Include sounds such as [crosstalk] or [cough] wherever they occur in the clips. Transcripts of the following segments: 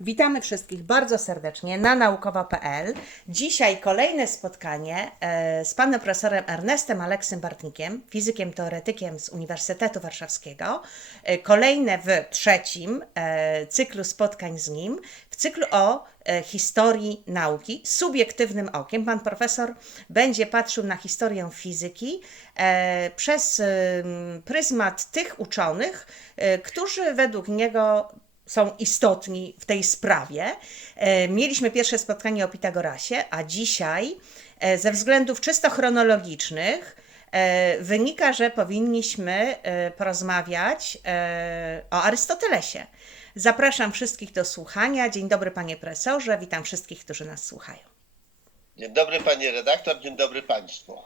Witamy wszystkich bardzo serdecznie na naukowa.pl. Dzisiaj kolejne spotkanie e, z panem profesorem Ernestem Aleksym Bartnikiem, fizykiem teoretykiem z Uniwersytetu Warszawskiego. E, Kolejne w trzecim e, cyklu spotkań z nim, w cyklu o historii nauki subiektywnym okiem. Pan profesor będzie patrzył na historię fizyki przez pryzmat tych uczonych, którzy według niego są istotni w tej sprawie. E, Mieliśmy pierwsze spotkanie o Pitagorasie, a dzisiaj e, ze względów czysto chronologicznych e, wynika, że powinniśmy porozmawiać o Arystotelesie. Zapraszam wszystkich do słuchania. Dzień dobry panie profesorze, witam wszystkich, którzy nas słuchają. Dzień dobry pani redaktor, dzień dobry państwu.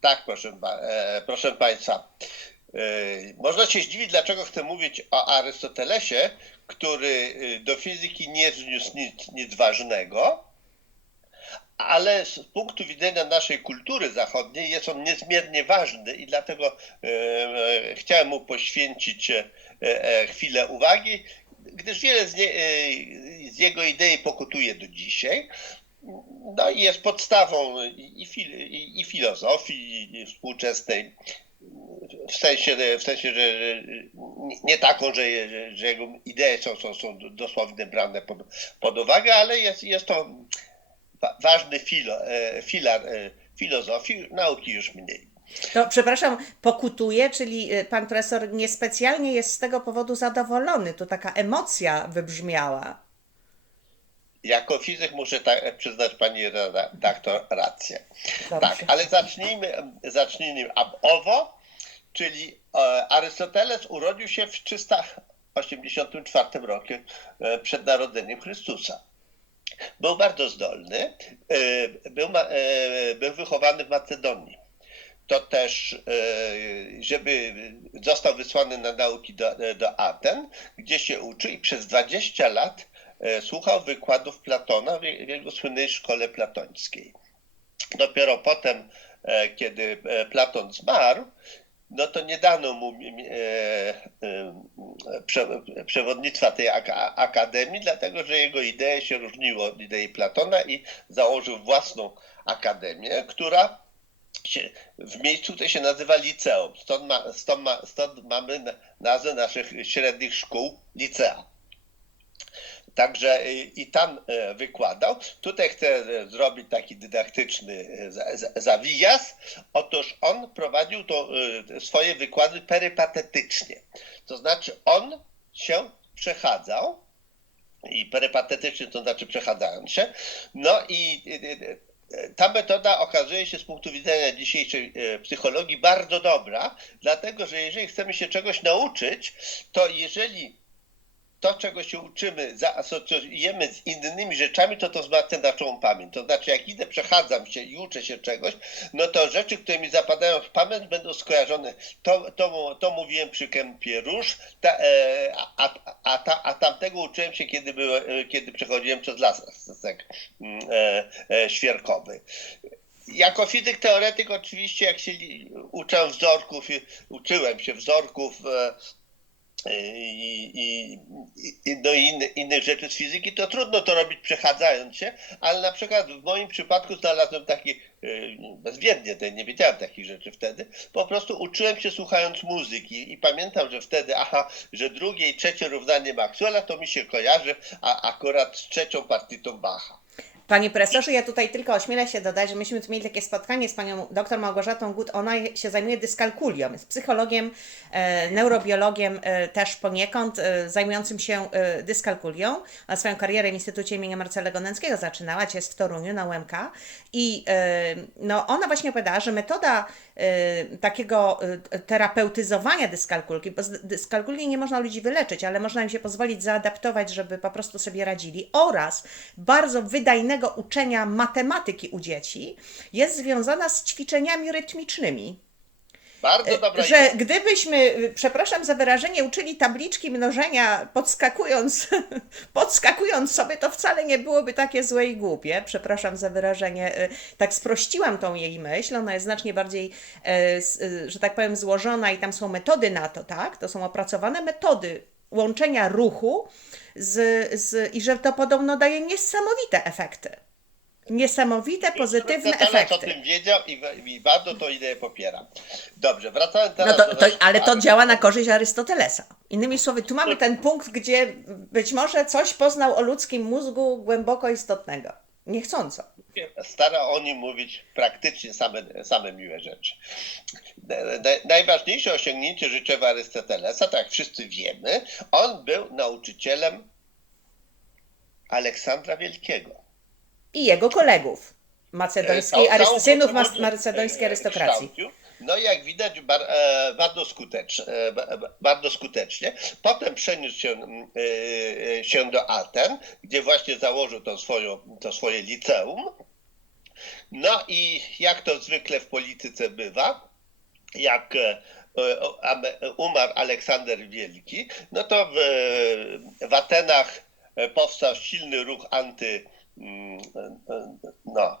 Tak, proszę, proszę państwa. E, można się zdziwić, dlaczego chcę mówić o Arystotelesie, który e, do fizyki nie wniósł nic, nic ważnego, ale z punktu widzenia naszej kultury zachodniej jest on niezmiernie ważny i dlatego e, chciałem mu poświęcić e, chwilę uwagi, gdyż wiele z, nie, z jego idei pokutuje do dzisiaj. No i jest podstawą i, fil, i filozofii i współczesnej, w sensie, w sensie że że nie taką, że, że, jego idee są, są, są dosłownie brane pod, pod uwagę, ale jest, jest to wa- ważny filo, e, filar e, filozofii, nauki już mniej. To przepraszam, pokutuje, czyli y, pan profesor niespecjalnie jest z tego powodu zadowolony. Tu taka emocja wybrzmiała. Jako fizyk muszę tak, przyznać pani redaktor rację. Dobrze. Tak, ale zacznijmy, zacznijmy ab owo, czyli e, Arystoteles urodził się w 384 roku e, przed narodzeniem Chrystusa. Był bardzo zdolny, e, był, był wychowany w Macedonii. To też, żeby został wysłany na nauki do, do Aten, gdzie się uczył i przez 20 lat słuchał wykładów Platona w jego słynnej szkole platońskiej. Dopiero potem, kiedy Platon zmarł, no to nie dano mu e, e, prze, przewodnictwa tej aka- akademii, dlatego że jego idee się różniły od idei Platona i założył własną akademię, która się, w miejscu, które się nazywa liceum. Stąd, ma, stąd, ma, stąd mamy na- nazwę naszych średnich szkół licea. Także i tam e, wykładał. Tutaj chcę e, zrobić taki dydaktyczny e, za- za- zawijas. Otóż on prowadził to, swoje wykłady perypatetycznie. To znaczy on się przechadzał i perypatetycznie to znaczy przechadzając się. No i ta metoda okazuje się z punktu widzenia dzisiejszej psychologii bardzo dobra, dlatego że jeżeli chcemy się czegoś nauczyć, to jeżeli to, czego się uczymy, zaasocjujemy z innymi rzeczami, to to wzmacnia naszą pamięć. To znaczy, jak idę, przechadzam się i uczę się czegoś, no to rzeczy, które mi zapadają w pamięć, będą skojarzone. To, to, to mówiłem przy kępie róż, ta, e, a, a, ta, a tamtego uczyłem się, kiedy, e, kiedy przechodziłem przez lasek mm, e, świerkowy. Jako fizyk teoretyk oczywiście, jak się uczę wzorków, uczyłem się wzorków i, i, i, no i inny, innych rzeczy z fizyki, to trudno to robić przechadzając się, ale na przykład w moim przypadku znalazłem taki, yy, bezwiednie, nie wiedziałem takich rzeczy wtedy, po prostu uczyłem się słuchając muzyki i pamiętam, że wtedy, aha, że drugie i trzecie równanie Maxwella to mi się kojarzy, a akurat z trzecią partitą Bacha. Panie profesorze, ja tutaj tylko ośmielę się dodać, że myśmy tu mieli takie spotkanie z panią dr Małgorzatą Gut. Ona się zajmuje dyskalkulią, jest psychologiem, e, neurobiologiem e, też poniekąd, e, zajmującym się dyskalkulią. Ona swoją karierę w Instytucie imienia Marcelego Nęckiego zaczynała, jest w Toruniu na UMK. I no, ona właśnie opowiadała, że metoda takiego terapeutyzowania dyskalkulki, bo z nie można ludzi wyleczyć, ale można im się pozwolić zaadaptować, żeby po prostu sobie radzili oraz bardzo wydajnego uczenia matematyki u dzieci jest związana z ćwiczeniami rytmicznymi. Bardzo dobra Że gdybyśmy, y, przepraszam za wyrażenie, uczyli tabliczki mnożenia podskakując, [laughs] podskakując sobie, to wcale nie byłoby takie złe i głupie. Przepraszam za wyrażenie. y, Tak sprościłam tą jej myśl. Ona jest znacznie bardziej, e, y, że tak powiem, złożona i tam są metody na to, tak? To są opracowane metody łączenia ruchu z, z, i że to podobno daje niesamowite efekty. Niesamowite, pozytywne o efekty. tym wiedział i, i bardzo tą ideę popieram. Dobrze, wracając No teraz to, do to, ale to działa na korzyść Arystotelesa. Innymi słowy, tu mamy ten punkt, gdzie być może coś poznał o ludzkim mózgu głęboko istotnego. Niechcąco. Stara o nim mówić praktycznie same, same miłe rzeczy. Na- na- Najważniejsze osiągnięcie życiowe Arystotelesa, tak jak wszyscy wiemy, on był nauczycielem Aleksandra Wielkiego. I jego kolegów macedońskiej, całą synów macedońskiej e, arystokracji. No jak widać e, bardzo, e, ba- ba- bardzo skutecznie. Potem przeniósł się, mm, e, się do Aten, gdzie właśnie założył to, swoją, to swoje liceum. No i jak to zwykle w polityce bywa, jak umarł Aleksander Wielki, no to w, w Atenach powstał silny ruch anty, mm, no,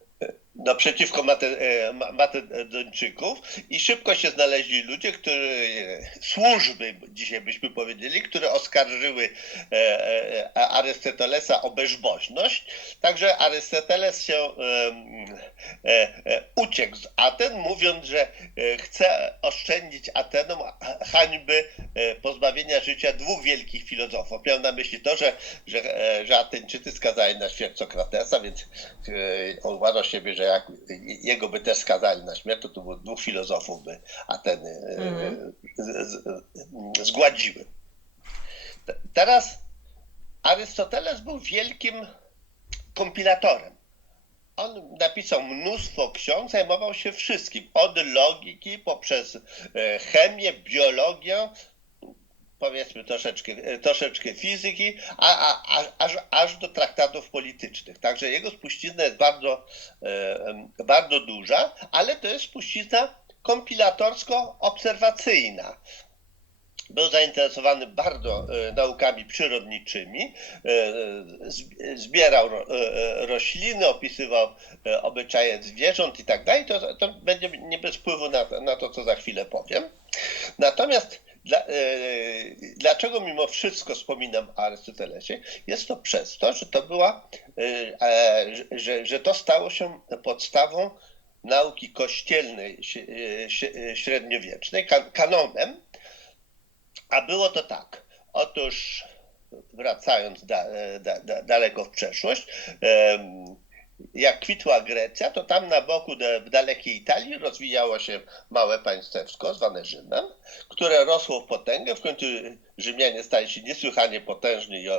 no, przeciwko Mate, e, Ma- Macedończyków i szybko się znaleźli ludzie, którzy, e, służby dzisiaj byśmy powiedzieli, które oskarżyły e, Arystotelesa o bezbożność. Także Arystoteles się uciekł z Aten, mówiąc, że chce oszczędzić Atenom hańby pozbawienia życia dwóch wielkich filozofów. Miał na myśli to, że, że, że Ateńczycy skazali na śmierć Sokratesa, więc on uważał siebie, że jak jego by też skazali na śmierć, to, było dwóch filozofów by Ateny e, Mhm. z, z, zgładziły. Te- Teraz Arystoteles był wielkim kompilatorem. On napisał mnóstwo ksiąg, zajmował się wszystkim, od logiki poprzez e, chemię, biologię, powiedzmy troszeczkę, e, troszeczkę fizyki, a, a, a, aż, aż do traktatów politycznych. Także jego spuścizna jest bardzo, bardzo duża, ale to jest spuścizna kompilatorsko-obserwacyjna. Był zainteresowany bardzo e, naukami przyrodniczymi, e, zb- zbierał ro, rośliny, opisywał obyczaje zwierząt i tak dalej. To, to będzie nie bez wpływu na, na to, co za chwilę powiem. Natomiast dla, e, dlaczego mimo wszystko wspominam o Arystotelesie? Jest to przez to, że to była, e, e, że, że to stało się podstawą nauki kościelnej e, e, średniowiecznej, kan- kanonem, a było to tak. Otóż wracając da, da, da, daleko w przeszłość, jak kwitła Grecja, to tam na boku w dalekiej Italii rozwijało się małe państewsko zwane Rzymem, które rosło w potęgę. W końcu Rzymianie stali się niesłychanie potężni i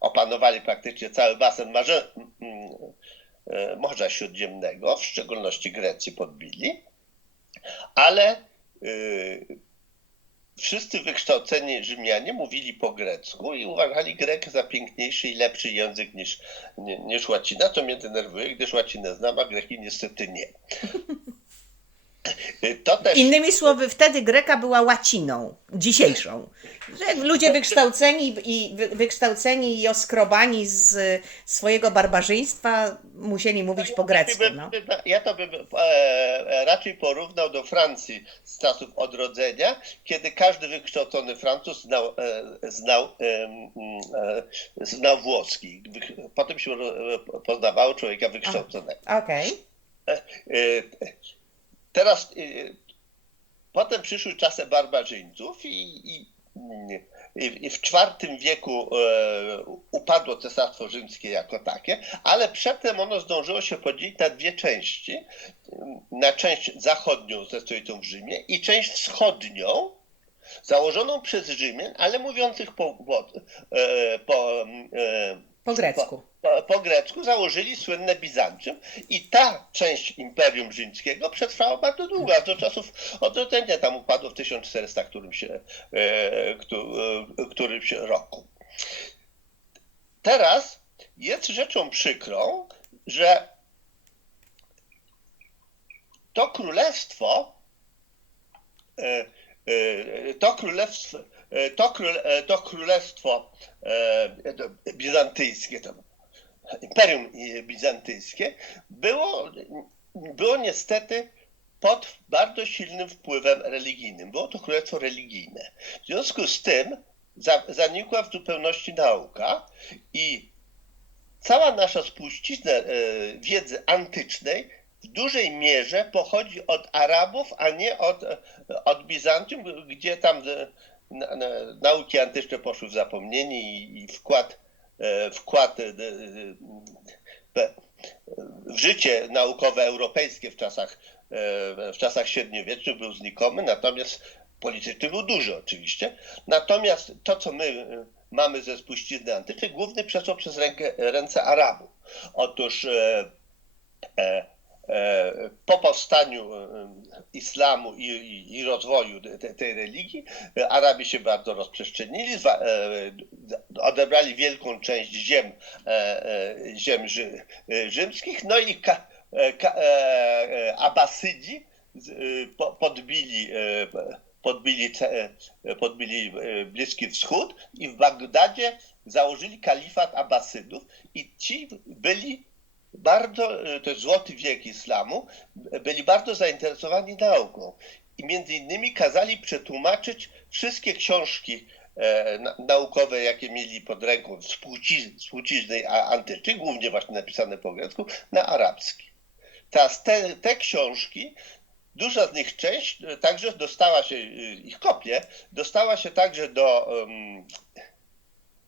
opanowali praktycznie cały basen Marze, e, Morza Śródziemnego, w szczególności Grecji podbili, ale y, wszyscy wykształceni Rzymianie mówili po grecku i uważali grek za piękniejszy i lepszy język niż, ni- niż łacina, co mnie denerwuje, gdyż łacinę znam, a greki niestety nie. [laughs] To też Innymi słowy, wtedy Greka była łaciną, dzisiejszą. Że ludzie wykształceni i, wy- wykształceni i oskrobani z swojego barbarzyństwa musieli mówić po grecku. No. Ja to bym e, raczej porównał do Francji z czasów odrodzenia, kiedy każdy wykształcony Francuz znał, e, znał, e, e, znał włoski. Potem się e, poznawało człowieka wykształconego. Okej. E, Teraz e, potem przyszły czasy barbarzyńców i, i, i, w IV wieku e, upadło Cesarstwo Rzymskie jako takie, ale przedtem ono zdążyło się podzielić na dwie części. Na część zachodnią ze stolicą w Rzymie i część wschodnią, założoną przez Rzymian, ale mówiących po, po, e, po, e, Po grecku. po, po grecku założyli słynne Bizancjum i ta część Imperium Rzymskiego przetrwała bardzo długo, aż do czasów odrodzenia tam upadło w 1400 którymś, e, e, którymś roku. Teraz jest rzeczą przykrą, że to królestwo e, to królestwo, to, król, e, to królestwo e, to bizantyjskie, to Imperium Bizantyjskie było, było niestety pod bardzo silnym wpływem religijnym. Było to królestwo religijne. W związku z tym za, zanikła w zupełności nauka i cała nasza spuścizna e, wiedzy antycznej w dużej mierze pochodzi od Arabów, a nie od, e, od Bizantium, gdzie tam e, na, na, nauki antyczne poszły w zapomnienie i, i wkład, e, wkład e, e, w życie naukowe europejskie w czasach, w czasach średniowiecznych był znikomy, natomiast polityczny był duży oczywiście. Natomiast to, co my mamy ze spuścizny antycznej, główny przeszło przez rękę, ręce Arabów. Otóż po powstaniu e, islamu i, i, i rozwoju te, tej religii, e, Arabi się bardzo rozprzestrzenili, e, odebrali wielką część ziem, e, e, ziem rzy, e, rzymskich, no i ka, e, ka, e, e, e, po, podbili, e, podbili, e, podbili e, Bliski Wschód i w Bagdadzie założyli kalifat Abasydów i ci byli bardzo, e, to jest złoty wiek islamu, byli bardzo zainteresowani nauką i między innymi kazali przetłumaczyć wszystkie książki e, na, naukowe, jakie mieli pod ręką współciźnej a- antycznej, głównie właśnie napisane po grecku, na arabski. Teraz te, te książki, duża z nich część e, także dostała się, ich kopie, dostała się także do,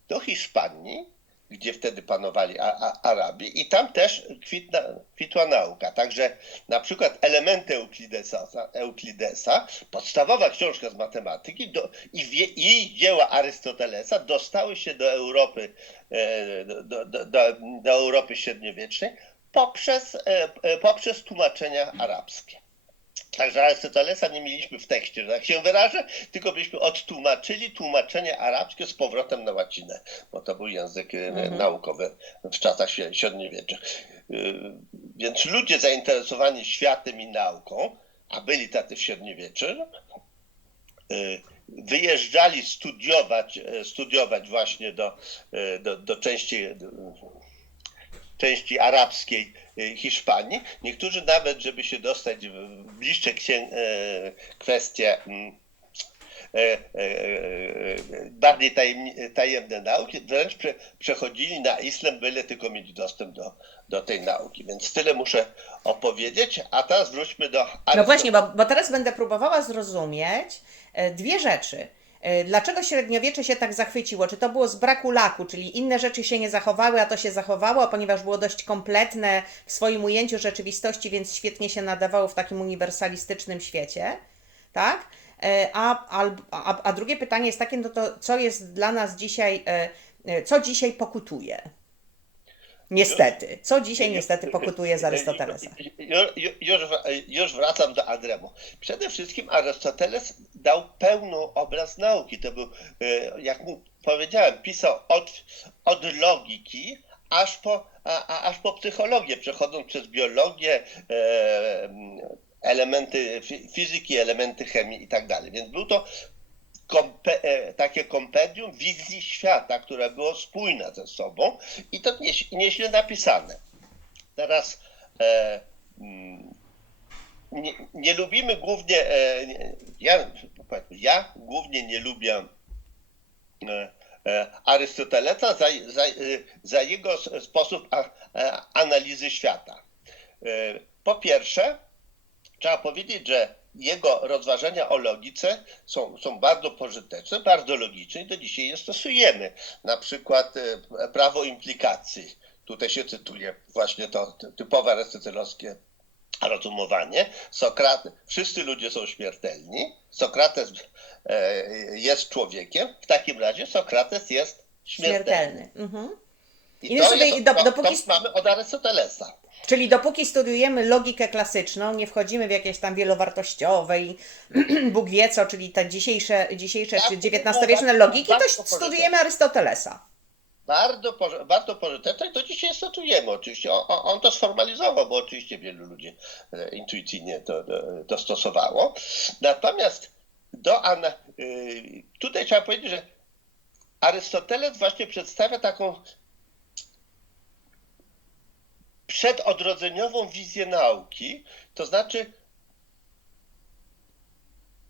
do Hiszpanii, gdzie wtedy panowali a, a, Arabi i tam też kwitna, kwitła nauka. Także na przykład elementy Euklidesa, Euklidesa podstawowa książka z matematyki do, i, wie, dzieła Arystotelesa dostały się do Europy, e, do, do, do, do Europy średniowiecznej poprzez, e, e, poprzez tłumaczenia arabskie. Także Arystotelesa nie mieliśmy w tekście, że tak się wyrażę, tylko byśmy odtłumaczyli tłumaczenie arabskie z powrotem na łacinę, bo to był język e, naukowy w czasach średnio- średniowiecznych. Y, Więc ludzie zainteresowani światem i nauką, a byli tacy w średniowieczu, y, wyjeżdżali studiować, e, studiować właśnie do, e, do, do części części arabskiej y, Hiszpanii. Niektórzy nawet, żeby się dostać w bliższe e, kwestie mm, e, e, bardziej tajemne nauki, wręcz prze, przechodzili na islam, byle tylko mieć dostęp do, do tej nauki. Więc tyle muszę opowiedzieć, a teraz wróćmy do No właśnie, bo, bo teraz będę próbowała zrozumieć dwie rzeczy. E, Dlaczego średniowiecze się tak zachwyciło? Czy to było z braku laku, czyli inne rzeczy się nie zachowały, a to się zachowało, ponieważ było dość kompletne w swoim ujęciu rzeczywistości, więc świetnie się nadawało w takim uniwersalistycznym świecie, tak? E, A, a, a, drugie pytanie jest takie, no to co jest dla nas dzisiaj, e, co dzisiaj pokutuje? Niestety. Co dzisiaj niestety pokutuje z Arystotelesa? Ju- Już, już wracam do Adremu. Przede wszystkim Arystoteles dał pełny obraz nauki. To był, e, jak mu powiedziałem, pisał od, od logiki aż po, a, a, aż po psychologię, przechodząc przez biologię, e, elementy fi- fizyki, elementy chemii i tak dalej. Więc był to kompe, e, takie kompendium wizji świata, które było spójne ze sobą i to nieś- nieźle napisane. Teraz e, mm, nie, nie lubimy głównie, e, ja, ja głównie nie lubię e, e, Arystotelesa za, za, e, za jego sposób analizy świata. Po pierwsze, trzeba powiedzieć, że jego rozważania o logice są, są bardzo pożyteczne, bardzo logiczne i do dzisiaj je stosujemy. Na przykład e, prawo implikacji. Tutaj się cytuje właśnie to ty- typowe arystotelowskie rozumowanie. Sokrates, wszyscy ludzie są śmiertelni. Sokrates e, jest człowiekiem. W takim razie Sokrates jest śmiertelny. Śmiertelny. Mhm. I Innymi to, słowy, jest, to, dopóki- to mamy od Arystotelesa. Czyli dopóki studiujemy logikę klasyczną, nie wchodzimy w jakieś tam wielowartościowe i [clears throat] Bóg wie co, czyli te dzisiejsze, dzisiejsze Tak, czy to XIX-wieczne bardzo- logiki, to bardzo studujemy Arystotelesa. Bardzo, bardzo pożyteczne do dzisiaj stosujemy oczywiście. On, on to sformalizował, bo oczywiście wielu ludzi e, intuicyjnie to, to, to stosowało. Natomiast do y, tutaj trzeba powiedzieć, że Arystoteles właśnie przedstawia taką przedodrodzeniową wizję nauki, to znaczy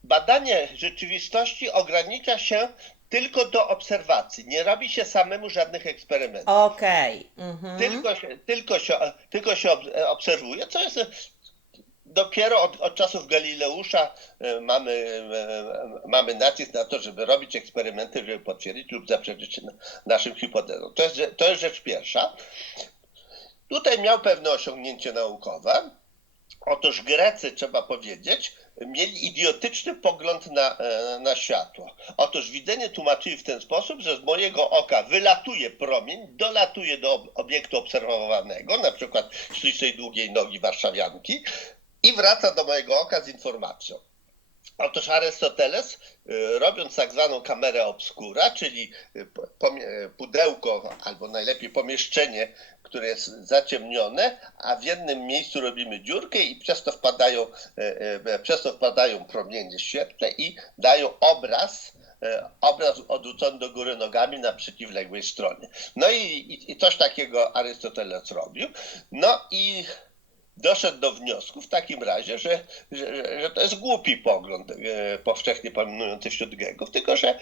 badanie rzeczywistości ogranicza się tylko do obserwacji. Nie robi się samemu żadnych eksperymentów. Okej. Mhm. Tylko, się, tylko, się, tylko się ob- obserwuje, co jest dopiero od, od czasów Galileusza e, mamy, e, mamy nacisk na to, żeby robić eksperymenty, żeby potwierdzić lub zaprzeczyć na- naszym hipotezom. To jest, to jest rzecz pierwsza. Tutaj miał pewne osiągnięcie naukowe. Otóż Grecy, trzeba powiedzieć, mieli idiotyczny pogląd na, e, na światło. Otóż widzenie tłumaczyli w ten sposób, że z mojego oka wylatuje promień, dolatuje do ob- obiektu obserwowanego, na przykład ślicznej długiej nogi warszawianki i wraca do mojego oka z informacją. Otóż Arystoteles, y, robiąc tak zwaną kamerę obscura, czyli y, y, pudełko albo najlepiej pomieszczenie, które jest zaciemnione, a w jednym miejscu robimy dziurkę i przez to wpadają, przez to wpadają promienie świetlne i dają obraz, obraz odwrócony do góry nogami na przeciwległej stronie. No i, i, i coś takiego Arystoteles robił. No i doszedł do wniosku w takim razie, że, że, że to jest głupi pogląd e, powszechnie panujący wśród Gregów, tylko że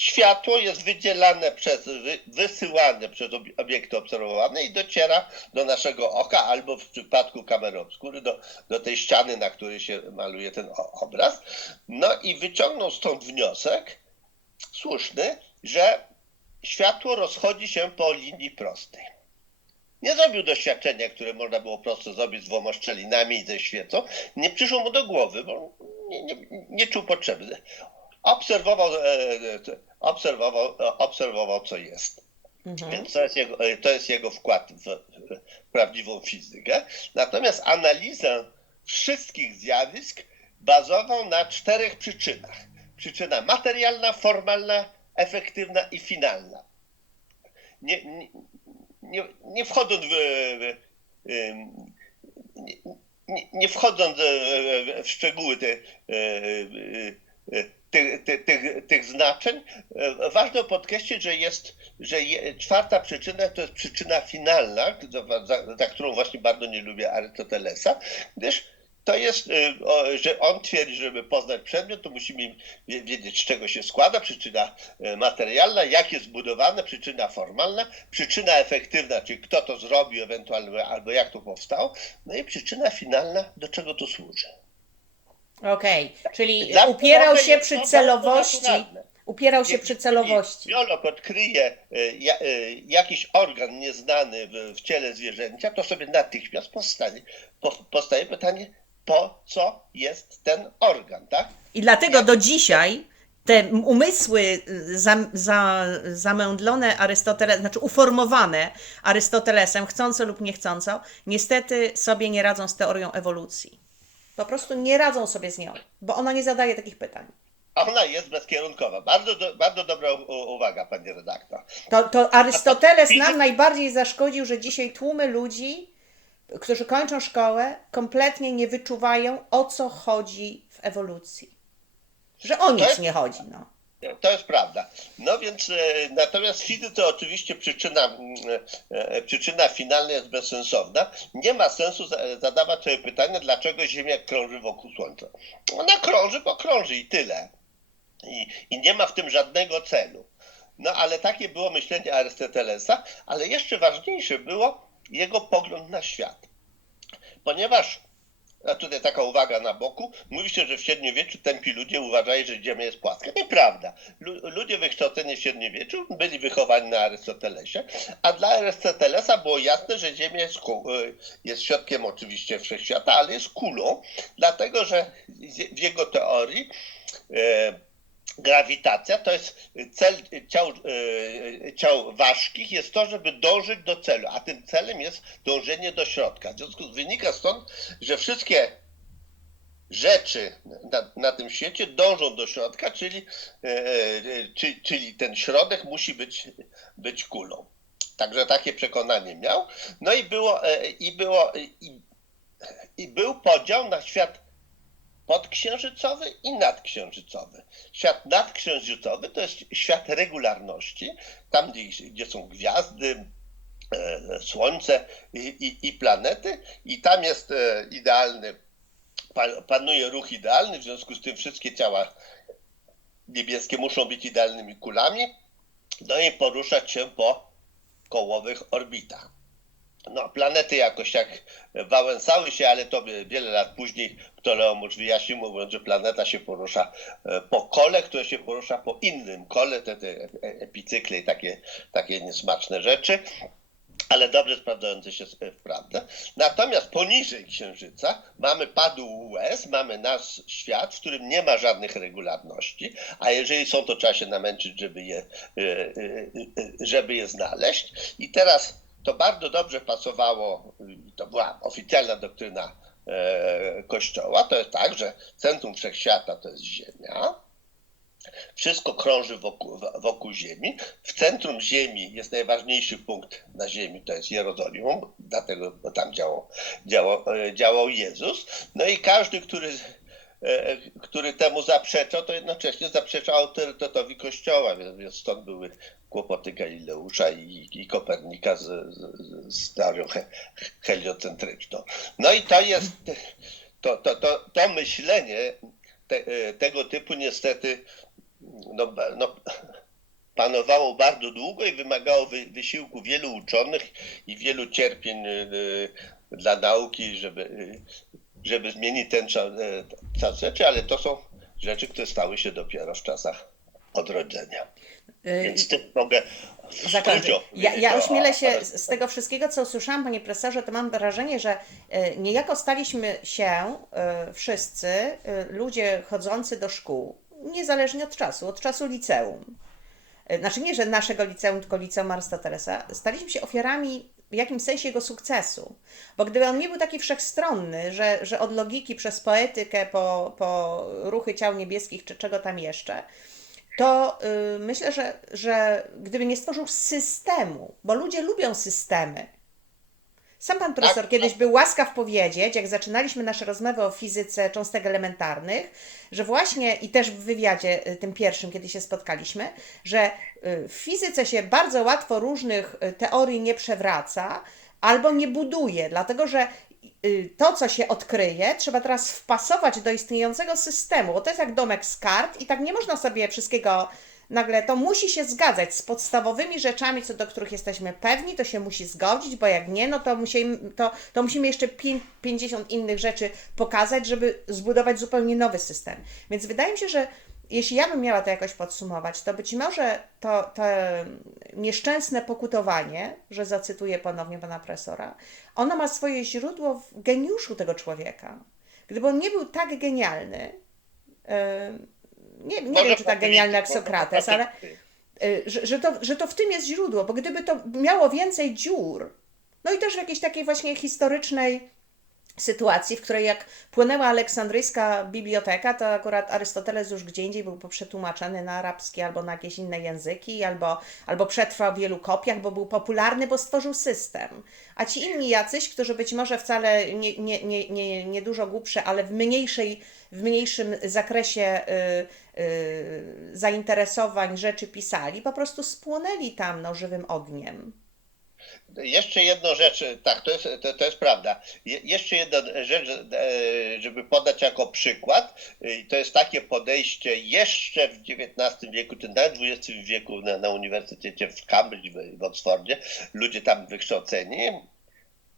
światło jest wydzielane przez, wy, wysyłane przez ob- obiekty obserwowane i dociera do naszego oka, albo w przypadku kamery obskury do, do tej ściany, na której się maluje ten obraz. No i wyciągnął stąd wniosek słuszny, że światło rozchodzi się po linii prostej. Nie zrobił doświadczenia, które można było prosto zrobić z dwoma szczelinami i ze świecą. Nie przyszło mu do głowy, bo nie, nie, nie czuł potrzeby. Obserwował, e, e, obserwował, e, obserwował, co jest. Mhm. Więc to jest jego, to jest jego wkład w, w prawdziwą fizykę. Natomiast analizę wszystkich zjawisk bazował na czterech przyczynach. Przyczyna materialna, formalna, efektywna i finalna. Nie, nie, nie, nie wchodząc w, nie, nie, wchodząc e, w szczegóły te, e, e, tych, tych, tych, tych znaczeń, e, ważne podkreślić, że jest, że je, czwarta przyczyna to jest przyczyna finalna, za, za, za którą właśnie bardzo nie lubię Arystotelesa, gdyż to jest, o, że on twierdzi, że żeby poznać przedmiot, to musimy wie- wiedzieć, z czego się składa, przyczyna e, materialna, jak jest zbudowane, przyczyna formalna, przyczyna efektywna, czyli kto to zrobił ewentualnie, albo jak to powstało, no i przyczyna finalna, do czego to służy. Okej, czyli Dla upierał się przy celowości. Upierał się przy celowości. Biolog odkryje e, jakiś organ nieznany w, w ciele zwierzęcia, to sobie natychmiast powstanie, po, powstaje pytanie, po co jest ten organ, tak? I dlatego do dzisiaj te umysły y, za, za, zamędlone Arystotelesem, znaczy uformowane Arystotelesem, chcąco lub niechcąco, niestety sobie nie radzą z teorią ewolucji. Po prostu nie radzą sobie z nią, bo ona nie zadaje takich pytań. Ona jest bezkierunkowa. Bardzo, do, bardzo dobra uwaga, panie redaktor. To, to Arystoteles nam najbardziej zaszkodził, że dzisiaj tłumy ludzi, którzy kończą szkołę, kompletnie nie wyczuwają, o co chodzi w ewolucji. Że o nic jest- nie chodzi. No. To jest prawda. No więc e, natomiast w fizyce oczywiście przyczyna, mm, e, przyczyna finalna jest bezsensowna. Nie ma sensu za- zadawać sobie pytania, dlaczego Ziemia krąży wokół Słońca. Ona krąży, bo krąży i tyle. I, I nie ma w tym żadnego celu. No ale takie było myślenie Arystotelesa, ale jeszcze ważniejsze było jego pogląd na świat. Ponieważ a tutaj taka uwaga na boku. Mówi się, że w średniowieczu tępi ludzie uważali, że Ziemia jest płaska. Nieprawda. Lu- ludzie wykształceni w średniowieczu byli wychowani na Arystotelesie, a dla Arystotelesa było jasne, że Ziemia jest, ku- y, jest środkiem oczywiście wszechświata, ale jest kulą, dlatego że w jego teorii e, grawitacja to jest cel ciał, e, ciał ważkich, jest to, żeby dążyć do celu, a tym celem jest dążenie do środka. W związku z wynika stąd, że wszystkie rzeczy na, na tym świecie dążą do środka, czyli, e, e, czy, czyli ten środek musi być, być kulą. Także takie przekonanie miał. No i było, i było i, i był podział na świat podksiężycowy i nadksiężycowy. Świat nadksiężycowy to jest świat regularności, tam gdzie, gdzie są gwiazdy, e, słońce i, i, i planety i tam jest e, idealny pa- panuje ruch idealny, w związku z tym wszystkie ciała niebieskie muszą być idealnymi kulami, no i poruszać się po kołowych orbitach. No, planety jakoś tak wałęsały się, ale to wie- wiele lat później Ptoleusz wyjaśnił, mówiąc, że planeta się porusza e, po kole, które się porusza po innym kole, te, te e- epicykle i takie, takie niesmaczne rzeczy, ale dobrze sprawdzające się w prawdę. Natomiast poniżej Księżyca mamy padł łez, mamy nasz świat, w którym nie ma żadnych regularności, a jeżeli są, to trzeba się namęczyć, żeby je, e, e, e, żeby je znaleźć. I teraz to bardzo dobrze pasowało, to była oficjalna doktryna e, Kościoła, to jest tak, że centrum wszechświata to jest Ziemia, wszystko krąży wokół, wokół Ziemi. W centrum Ziemi jest najważniejszy punkt na Ziemi, to jest Jerozolimum, dlatego bo tam działał, działał, e, działał Jezus. No i każdy, który, który temu zaprzeczał, to jednocześnie zaprzeczał autorytetowi Kościoła, więc, stąd były kłopoty Galileusza i, i Kopernika z, z, z teorią he, heliocentryczną. No i to jest, to, to, to, to myślenie te, e, tego typu niestety no, no, panowało bardzo długo i wymagało wy, wysiłku wielu uczonych i wielu cierpień y, dla nauki, żeby, żeby zmienić ten czas, y, czas rzeczy, ale to są rzeczy, które stały się dopiero w czasach odrodzenia. Y, Więc tym mogę skrócie Ja, ja ośmielę się z tego wszystkiego, co usłyszałam, panie profesorze, to mam wrażenie, że e, niejako staliśmy się e, wszyscy, e, ludzie chodzący do szkół, niezależnie od czasu, od czasu liceum. E, Znaczy nie, że naszego liceum, tylko liceum Arystotelesa. Staliśmy się ofiarami w jakimś sensie jego sukcesu. Bo gdyby on nie był taki wszechstronny, że, że od logiki przez poetykę po, po ruchy ciał niebieskich czy czego tam jeszcze, to y, myślę, że, że gdyby nie stworzył systemu, bo ludzie lubią systemy. Sam pan profesor Tak, kiedyś tak. był łaskaw powiedzieć, jak zaczynaliśmy nasze rozmowy o fizyce cząstek elementarnych, że właśnie i też w wywiadzie y, tym pierwszym, kiedy się spotkaliśmy, że y, w fizyce się bardzo łatwo różnych y, teorii nie przewraca albo nie buduje, dlatego że to, co się odkryje, trzeba teraz wpasować do istniejącego systemu, bo to jest jak domek z kart i tak nie można sobie wszystkiego nagle, to musi się zgadzać z podstawowymi rzeczami, co do których jesteśmy pewni, to się musi zgodzić, bo jak nie, no to musimy, to, to musimy jeszcze pię- 50 innych rzeczy pokazać, żeby zbudować zupełnie nowy system. Więc wydaje mi się, że jeśli ja bym miała to jakoś podsumować, to być może to, to nieszczęsne pokutowanie, że zacytuję ponownie pana profesora, ono ma swoje źródło w geniuszu tego człowieka. Gdyby on nie był tak genialny, em, nie, nie wiem, czy tak genialny jak Sokrates, ale y, że, że, to, że to w tym jest źródło, bo gdyby to miało więcej dziur, no i też w jakiejś takiej właśnie historycznej sytuacji, w której jak płynęła aleksandryjska biblioteka, to akurat Arystoteles już gdzie indziej był przetłumaczony na arabski albo na jakieś inne języki, albo, albo przetrwał w wielu kopiach, bo był popularny, bo stworzył system. A ci inni jacyś, którzy być może wcale nie, nie, nie, nie, nie dużo głupsze, ale w mniejszej, w mniejszym zakresie y, y, zainteresowań rzeczy pisali, po prostu spłonęli tam no, żywym ogniem. Jeszcze jedną rzecz, tak, to jest, to, to jest prawda. Je, jeszcze jedna rzecz, e, żeby podać jako przykład, to jest takie podejście jeszcze w XIX wieku, czy nawet w XX wieku na, na Uniwersytecie w Cambridge, w, w Oxfordzie, ludzie tam wykształceni,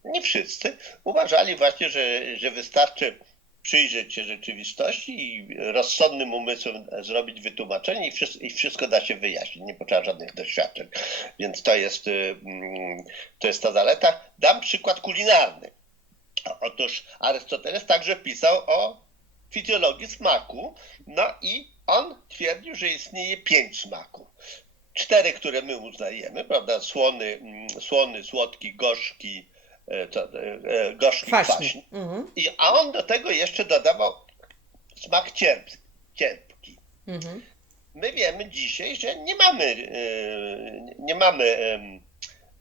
nie wszyscy, uważali właśnie, że, że wystarczy przyjrzeć się rzeczywistości i rozsądnym umysłem zrobić wytłumaczenie i wszystko, da się wyjaśnić. Nie potrzeba żadnych doświadczeń. Więc to jest, mm, to jest ta zaleta. Dam przykład kulinarny. Otóż Arystoteles także pisał o fizjologii smaku, no i on twierdził, że istnieje pięć smaków. Cztery, które my uznajemy, prawda? Słony, mm, słony słodki, gorzki, gorzki, Kwaśny. kwaśny. Mhm. I, a on do tego jeszcze dodawał smak cierp, cierpki. Mhm. My wiemy dzisiaj, że nie mamy, e, nie mamy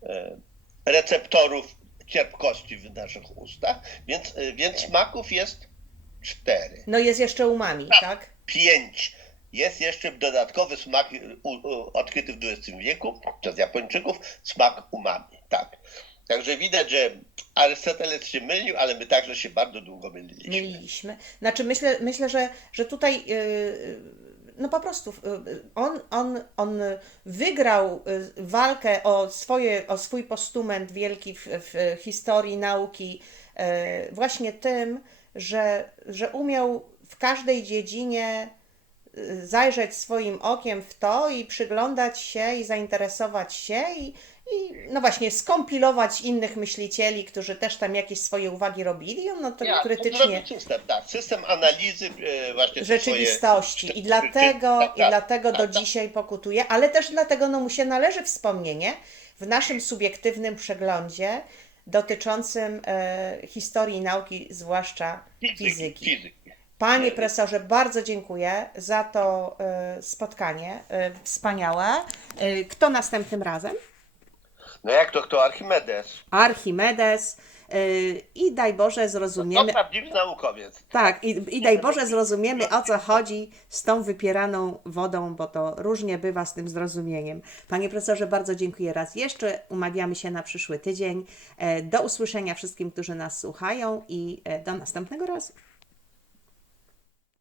e, receptorów cierpkości w naszych ustach, więc, e, więc smaków jest cztery. No jest jeszcze umami, tak? Pięć. Jest jeszcze dodatkowy smak u, u, odkryty w XX wieku przez Japończyków, smak umami. Tak. Także widać, że Arystoteles się mylił, ale my także się bardzo długo myliliśmy. Myliliśmy. Znaczy myślę, myślę że, że tutaj yy, no po prostu yy, on, on, on wygrał walkę o, swoje, o swój postument wielki w, w historii nauki właśnie tym, że, że umiał w każdej dziedzinie y, zajrzeć swoim okiem w to i przyglądać się i zainteresować się i, i no właśnie skompilować innych myślicieli, którzy też tam jakieś swoje uwagi robili. On no to Ja, krytycznie system, tak, system analizy e, właśnie rzeczywistości swoje- i dlatego, tak, i tak, dlatego do tak, tak. dzisiaj pokutuje, ale też dlatego no, mu się należy wspomnienie w naszym subiektywnym przeglądzie dotyczącym e, historii nauki, zwłaszcza fizyki. fizyki. Panie profesorze, bardzo dziękuję za to e, spotkanie e, wspaniałe. Kto następnym razem? No jak to kto Archimedes? Archimedes e, i daj Boże To zrozumiemy. prawdziwy naukowiec. Tak, i, i daj Boże zrozumiemy o co chodzi z tą wypieraną wodą, bo to różnie bywa z tym zrozumieniem. Panie profesorze, bardzo dziękuję raz jeszcze. Umawiamy się na przyszły tydzień. E, Do usłyszenia wszystkim, którzy nas słuchają i e, do następnego razu.